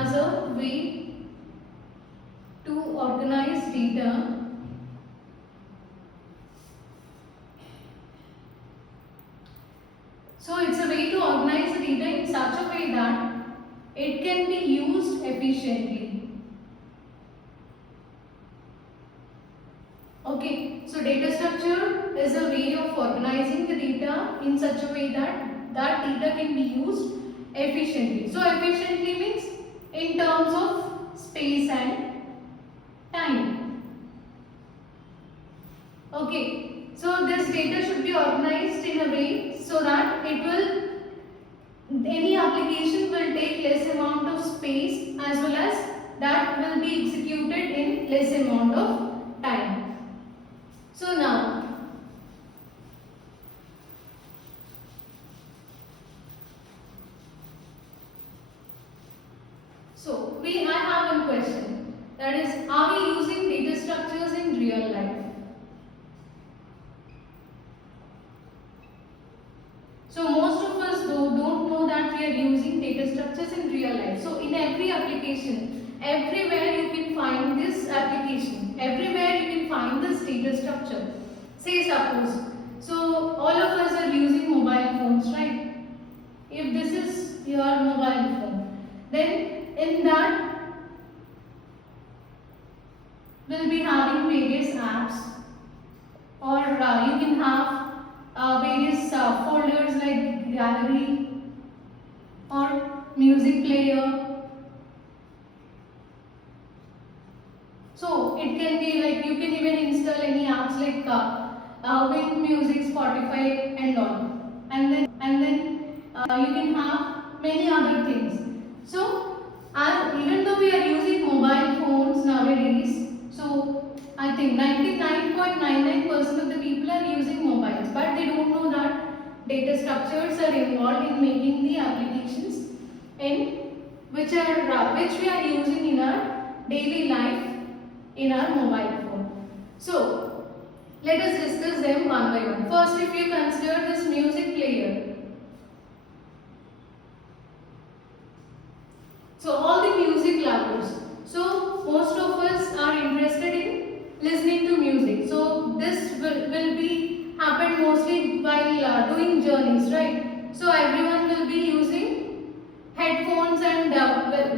as a way to organize data it's a way to organize the data in such a way that it can be used efficiently. Okay, so data structure is a way of organizing the data in such a way that that data can be used efficiently. So efficiently means in terms of space and time. Okay, so this data should be organized in a way so that any application will take less amount of space as well as that will be executed in less amount of time. So now, I have one question, that is, are we using data structures in real life? So most of us don't know that we are using data structures in real life. So in every application, everywhere you can find this application, everywhere you can find this data structure. Say suppose, so all of us are using mobile phones, right? If this is your mobile phone, then in that we'll be having various apps, or you can have various folders like gallery or music player. So it can be like you can even install any apps like Win Music, Spotify and all, and then you can have many other things. So as even though we are using mobile phones nowadays, so I think 99.99% of the people are using mobiles, but they don't know that data structures are involved in making the applications in which we are using in our daily life in our mobile phone. So let us discuss them one by one. First, if you consider this music player, so all the music lovers, so most of us are interested in listening to music. So this will be happen mostly while doing journeys, right? So everyone will be using headphones and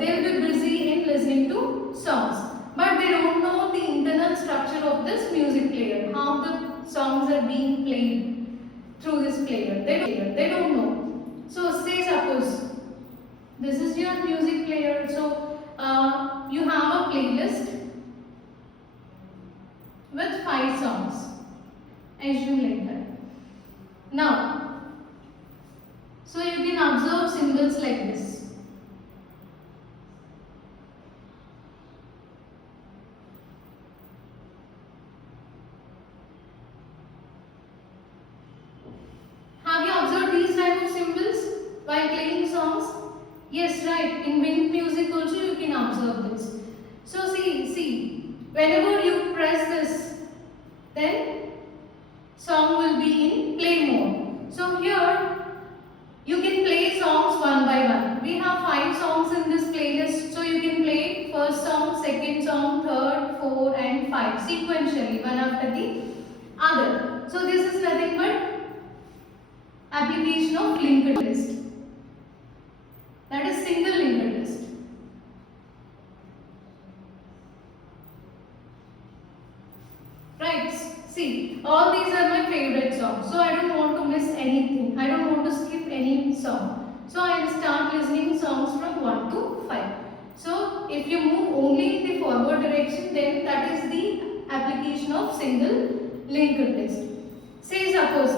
they will be busy in listening to songs. But they don't know the internal structure of this music player, how the songs are being played through this player. They don't know. So say suppose this is your music player. So you have a playlist with 5 songs. Assume like that. Now, so you can observe symbols like this. Have you observed these type of symbols while playing songs? Yes, right. In Win Music also you can observe this. So see, whenever you press this, then song will be in play mode. So here you can play songs one by one. We have 5 songs in this playlist, so you can play first song, second song, third, 4 and 5 sequentially, one after the other. So this is nothing but application of linked list. That is single linked list. Right, see, all these are my favorite songs, so I don't want to miss anything. I don't want to skip any song. So I will start listening songs from 1 to 5. So if you move only in the forward direction, then that is the application of single linked list. Say suppose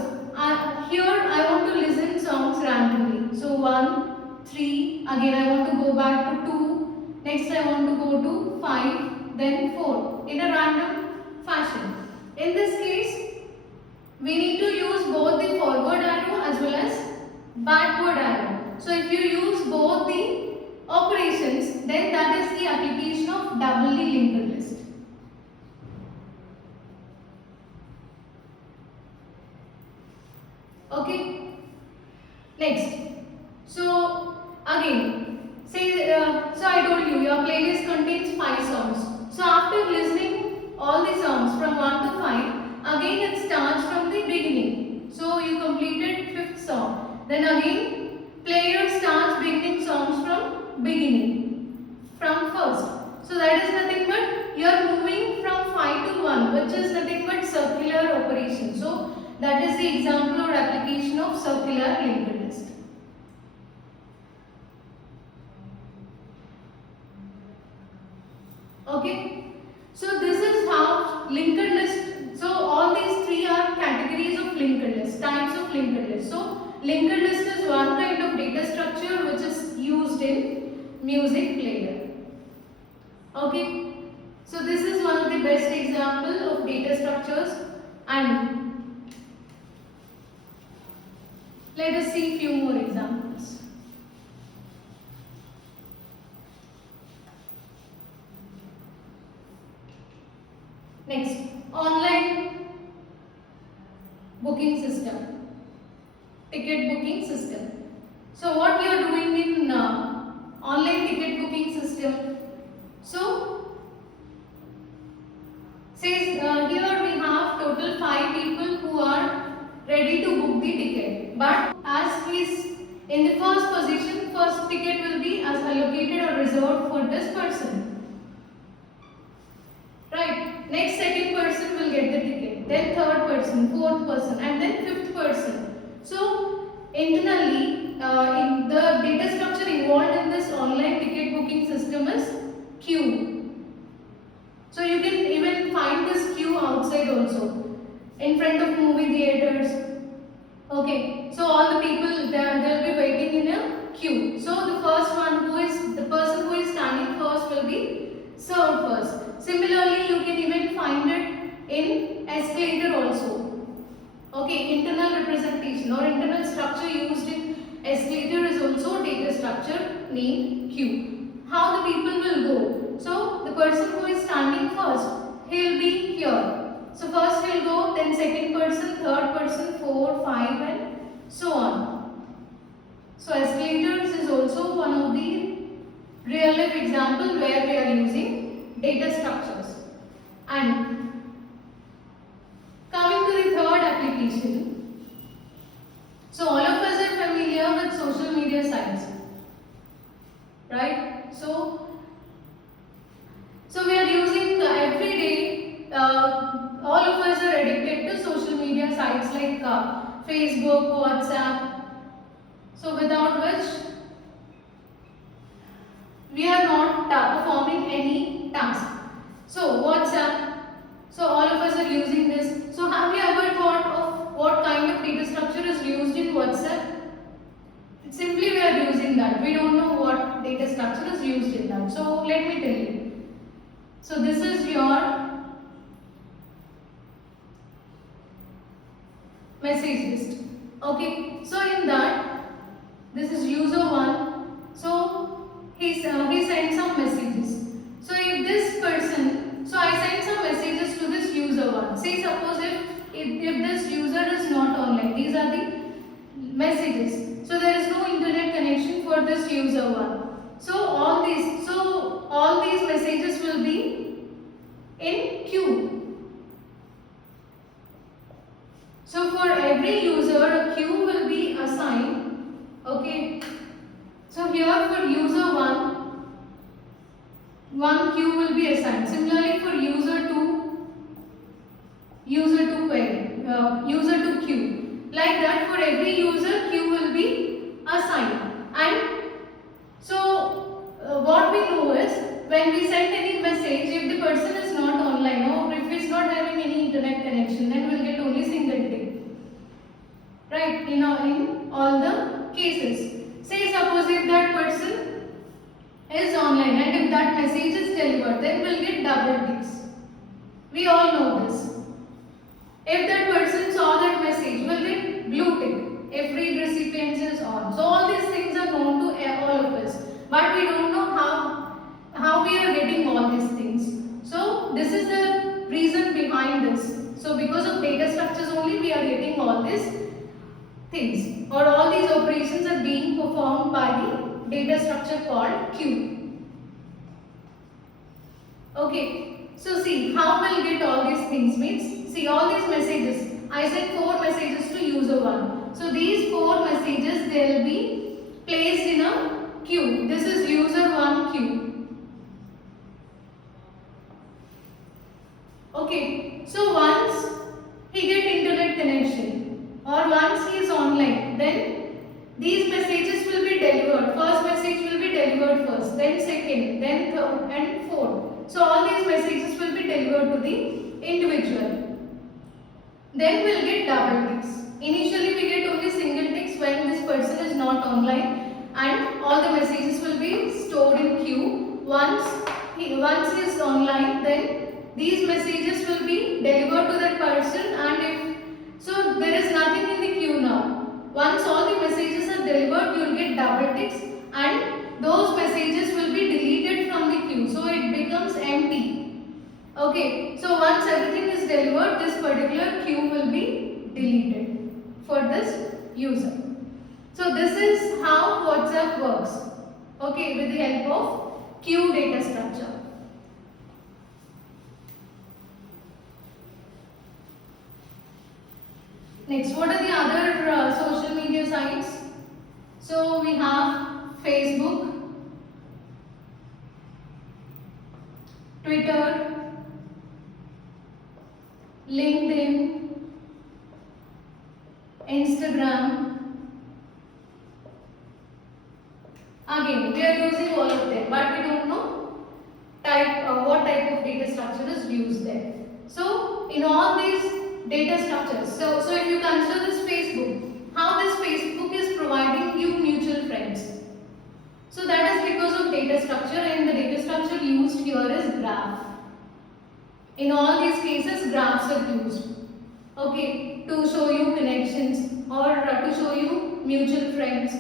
here I want to listen songs randomly. So 1, 3, again I want to go back to 2, next I want to go to 5, then 4 in a random fashion. In this case, we need to use both the forward arrow as well as backward arrow. So if you use both the operations, then that is the application of doubly linked list. Okay. Next. So again, say so I told example or application of circular linked list. Okay, so this is how linked list. So all these three are categories of linked list, types of linked list. So linked list is one kind of data structure which is used in music player. Okay, so this is one of the best example of data structures, and let us see few more examples. Next, online booking system, ticket booking system. So what we are doing in online ticket booking system? So says here we have total 5 people who are ready to book the ticket, but as he is in the first position, first ticket will be as allocated or reserved for this person. Right. Next, second person will get the ticket. Then third person, fourth person, and then fifth person. So internally, in the data structure involved in this online ticket booking system is queue. So you can even find this queue outside also, in front of movie theaters. Okay. So all the people they'll be waiting in a queue. So the first one the person who is standing first will be served first. Similarly, you can even find it in escalator also. Okay, internal representation or internal structure used in escalator is also data structure named queue. How the people will go? So the person who is standing first, he will be here. So first he will go, then second person, third person, 4, 5 and so on. So escalators is also one of the real life example where we are using data structures. And coming to the third application, so all of us are familiar with social media sites, right? So we are using every day, all of us are addicted to social media sites like Facebook, WhatsApp, so without which we are not performing any task. So WhatsApp, so all of us are using this. So have you ever thought of what kind of data structure is used in WhatsApp? Simply we are using that. We don't know what data structure is used in that. So let me tell you. So this is your message list. Okay. So in that, this is user 1. So he sent some messages. So if this person, so I send some messages to this user 1. Say suppose if this user is not online, these are the messages. So there is no internet connection for this user 1. So all these messages will be in queue. So for every user, a queue will be assigned. Okay. So here for user 1 queue will be assigned. Similarly for user 2 queue. Like that for every user queue will be assigned. And so what we know is when we send any message, if the person is not online or if he is not having any internet connection, then we will get only single tick. Right, in all the cases. Say suppose if that person is online and if that message is delivered, then we'll get double ticks. We all know this. If that person saw that message, we'll get blue tick. If read recipients is on. So all these things are known to all of us. But we don't know how we are getting all these things. So this is the reason behind this. So because of data structures only we are getting all these things, or all these operations are being performed by the data structure called queue. Okay, so see how we'll get all these things means, see all these messages, I sent 4 messages to user 1. So these 4 messages they will be placed in a queue. This is user 1 queue. Okay, so once he get internet connection then third and fourth. So all these messages will be delivered to the individual. Then we'll get double ticks. Initially we get only single ticks when this person is not online, and all the messages will be stored in queue. Once he is online, then these messages will be delivered to that person, and if so there is nothing in the queue now. Once all the messages are delivered, you will get double ticks, and those messages will be deleted from the queue, so it becomes empty. Okay, so once everything is delivered, this particular queue will be deleted for this user. So this is how WhatsApp works. Okay, with the help of queue data structure. Next, what are the other social media sites? So we have Facebook, Twitter, LinkedIn, Instagram. Again, we are using all of them, but we don't know what type of data structure is used there. So in all these data structures, so if you consider this Facebook, how this Facebook is providing you mutual friends. So that is because of data structure, and the data structure used here is graph. In all these cases, graphs are used, okay, to show you connections or to show you mutual friends,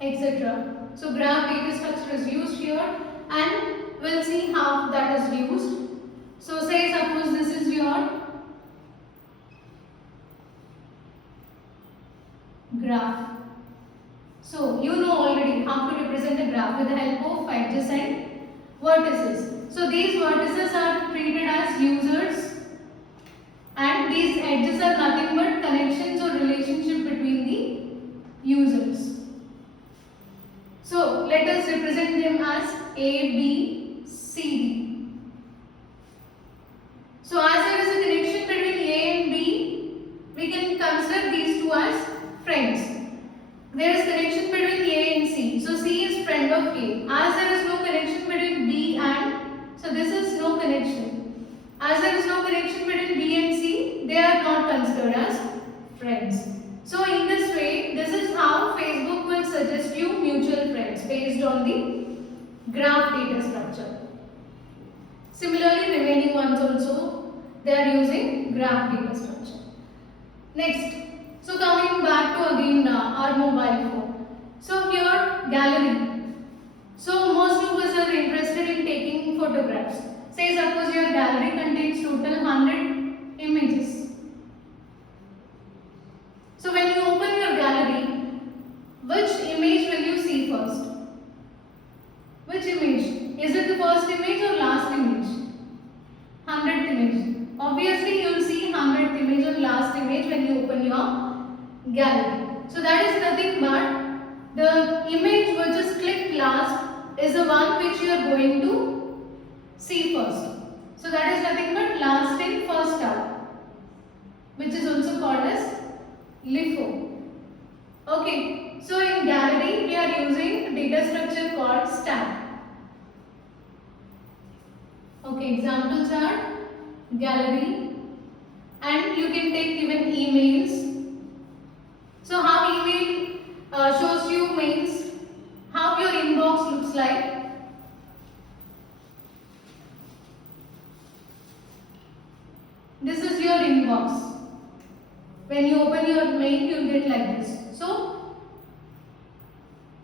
etc. So graph data structure is used here, and we'll see how that is used. So say suppose this is your graph. So you know already how to represent a graph with the help of edges and vertices. So these vertices are treated as users, and these edges are nothing but connections or relationship between the users. So let us represent them as A, B, C, D. So as there is a connection between A and B, we can consider these two as friends. There is connection between A and C. So C is friend of A. As there is no connection between B and, so this is no connection. As there is no connection between B and C, they are not considered as friends. So in this way, this is how Facebook will suggest you mutual friends based on the graph data structure. Similarly, remaining ones also, they are using graph data structure. Next, so coming back to again our mobile phone. So here gallery. So most of us are interested in taking photographs. Say suppose your gallery contains total 100 images. So when you open your gallery, which image will you see first? Which image? Is it the first image or last image? 100th image. Obviously you will see 100th image or last image when you open your gallery. So that is nothing but the image which is clicked last is the one which you are going to see first. So that is nothing but last in first out, which is also called as LIFO. Okay, so in gallery we are using a data structure called stack. Okay, examples are gallery, and you can take even emails. So how email shows you mails, how your inbox looks like. This is your inbox. When you open your mail, you will get like this. So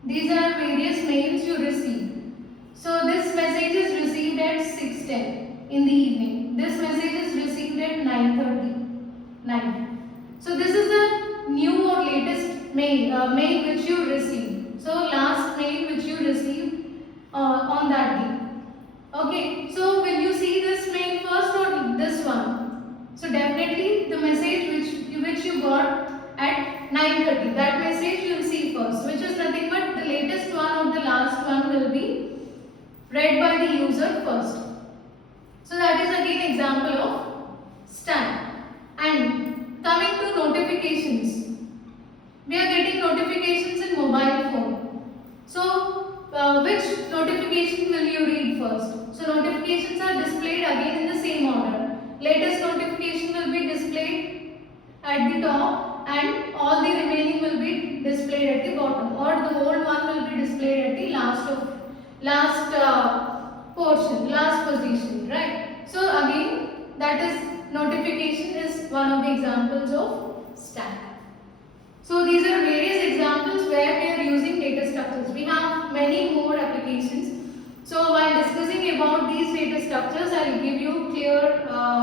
these are various mails you receive. So this message is received at 6:10 in the evening. This message is received at 9:30 night. So this is the new or latest mail which you received. So last mail which you received on that day. Okay. So will you see this mail first or this one? So definitely the message which you got at 9:30. That message you will see first, which is nothing but the latest one or the last one will be read by the user first. So that is again example of stack. And coming to notifications, we are getting notifications in mobile phone. So which notification will you read first? So notifications are displayed again in the same order. Latest notification will be displayed at the top and all the remaining will be displayed at the bottom, or the old one will be displayed at the last position, right? So again, that is notification is one of the examples of stack. So these are various examples where we are using data structures. We have many more applications. So while discussing about these data structures, I will give you clear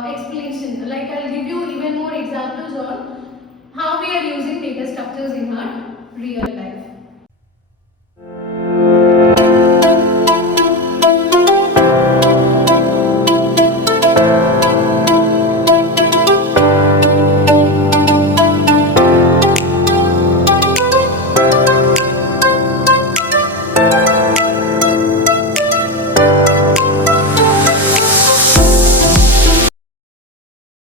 explanation. Like I will give you even more examples on how we are using data structures in our real life.